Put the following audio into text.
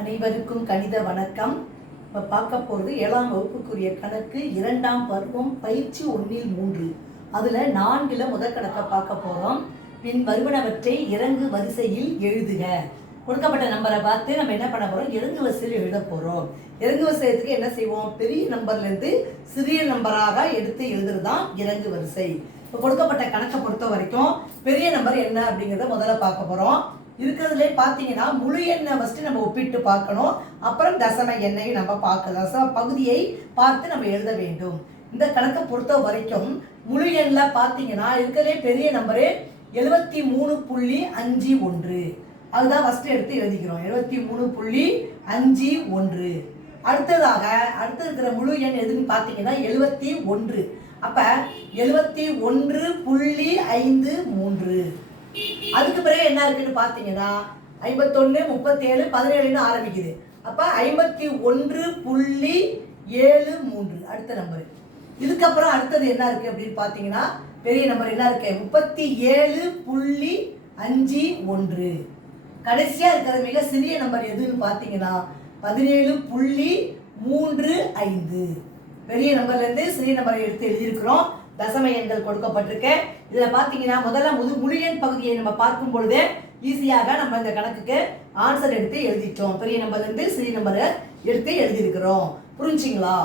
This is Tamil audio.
அனைவருக்கும் கணித வணக்கம். இப்போ பார்க்க போகிறது 7ஆம் வகுப்புக்குரிய கணக்கு 2ஆம் பருவம் பயிற்சி 1-3. அதில் 4ல் முதல் கணக்கை பார்க்க போகிறோம். பின் வருவனவற்றை இறங்கு வரிசையில் எழுதுக. கொடுக்கப்பட்ட நம்பரை பார்த்து நம்ம என்ன பண்ண போகிறோம், இறங்கு வரிசையில் எழுத போகிறோம். இறங்கு வரிசையத்துக்கு என்ன செய்வோம், பெரிய நம்பர்லேருந்து சிறிய நம்பராக எடுத்து எழுதுறது தான் இறங்கு வரிசை. இப்போ கொடுக்கப்பட்ட கணக்கை பொறுத்த வரைக்கும் பெரிய நம்பர் என்ன அப்படிங்கிறத முதல்ல பார்க்க போகிறோம். இருக்கிறதுலே பார்த்தீங்கன்னா முழு எண்ணை ஃபஸ்ட்டு நம்ம ஒப்பிட்டு பார்க்கணும். அப்புறம் தசம எண்ணையும் நம்ம பார்க்கலாம். தசம பகுதியை பார்த்து நம்ம எழுத வேண்டும். இந்த கணக்கை பொறுத்த வரைக்கும் முழு எண்ணில் பார்த்தீங்கன்னா இருக்கிறதுலே பெரிய நம்பரு 73.51. அதுதான் ஃபஸ்ட்டு எடுத்து எழுதிக்கிறோம். 73.51. அடுத்து இருக்கிற முழு எண் எதுன்னு பார்த்தீங்கன்னா 71. அப்போ 71.53. அதுக்கு பிறகு என்ன இருக்குன்னு பார்த்தீங்கன்னா 51, 37, 17 ஆரம்பிக்குது. அப்போ 51.73 அடுத்த நம்பர். இதுக்கப்புறம் அடுத்தது என்ன இருக்கு அப்படின்னு பார்த்தீங்கன்னா பெரிய நம்பர் என்ன இருக்கு, 37.51. கடைசியா இருக்கிற மிக சிறிய நம்பர் எதுன்னு பார்த்தீங்கன்னா 17.35. பெரிய நம்பர்லேருந்து சிறிய நம்பரை எடுத்து எழுதியிருக்கிறோம். தசம எண்கள் கொடுக்கப்பட்டிருக்க. இதில் பார்த்தீங்கன்னா முதல்ல முழு எண் பகுதியை நம்ம பார்க்கும் பொழுதே ஈஸியாக நம்ம இந்த கணக்குக்கு ஆன்சர் எடுத்து எழுதிட்டோம். பெரிய நம்பர்லேருந்து சிறிய நம்பரை எடுத்து எழுதியிருக்கிறோம். புரிஞ்சுங்களா?